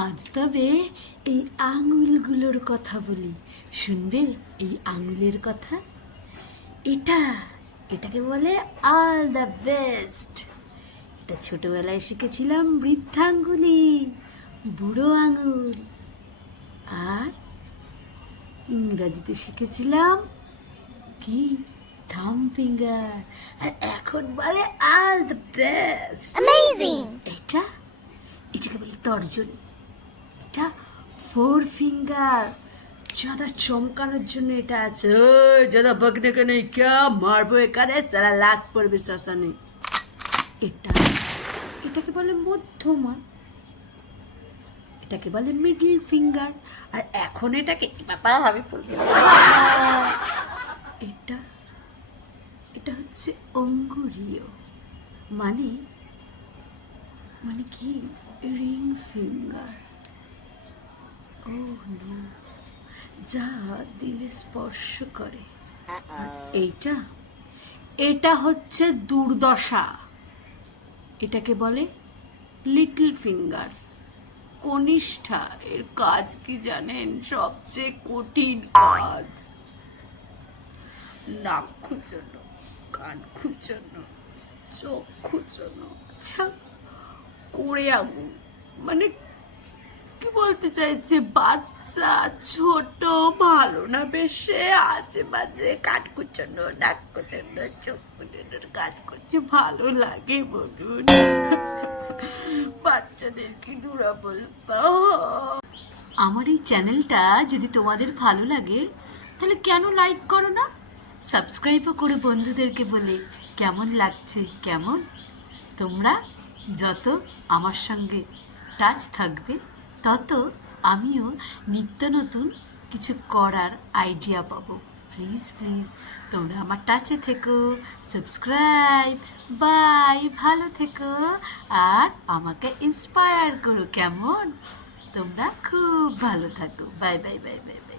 আজ তবে এই আঙুলগুলোর কথা বলি, শুনবে? এই আঙুলের কথা, এটা এটাকে বলে অল দ্য বেস্ট। এটা ছোটবেলায় শিখেছিলাম বৃদ্ধাঙ্গুলি, বুড়ো আঙুল। আর ইংরাজিতে শিখেছিলাম কি, থাম ফিঙ্গার। আর এখন বলে অল দ্য বেস্ট। Amazing! এটা এটাকে বলে তর্জনী। এটা ফোর ফিঙ্গার, ज्यादा চমকানোর জন্য এটা আছে। ওই ज्यादा बकने का नहीं, क्या মারবো এখানে, সারা লাশ পড়বে শ্মশানে। এটা এটাকে বলে মধ্যমা, এটাকে বলে মিডল ফিঙ্গার। আর এখন এটাকে বাবা আমি বলবো, এটা এটা হচ্ছে অঙ্গুরীয়, মানে মানে কি, রিং ফিঙ্গার। ও নো, যা দিলে স্পর্শ করে। আর এইটা এটা হচ্ছে দুর্দশা, এটাকে বলে লিটল ফিঙ্গার, কনিষ্ঠা। এর কাজ কি জানেন? সবচেয়ে কঠিন কাজ। নাক খুঁচানো, কান খুঁচানো, চোখ খুঁচানো। আচ্ছা, করে আগুন মানে কি বলতে চাইছে? বাচ্চা ছোট ভালো না বেশে আজে বাজে কান কুচানো, নাক কুচানো, চোখ কুচানোর কাজ করছে, ভালো লাগে বলুন? বাচ্চাদের কি দুরবস্থা। আমার এই চ্যানেলটা যদি তোমাদের ভালো লাগে তাহলে কেন লাইক করো না, সাবস্ক্রাইবও করো বন্ধুদেরকে বলে কেমন লাগছে। কেমন তোমরা যত আমার সঙ্গে টাচ থাকবে তত আমিও নিত্য নতুন কিছু করার আইডিয়া পাবো। প্লিজ প্লিজ তোমরা আমার টাচে থেকো, সাবস্ক্রাইব, বাই, ভালো থেকো। আর আমাকে ইন্সপায়ার করো, কেমন? তোমরা খুব ভালো থাকো। Bye bye bye bye.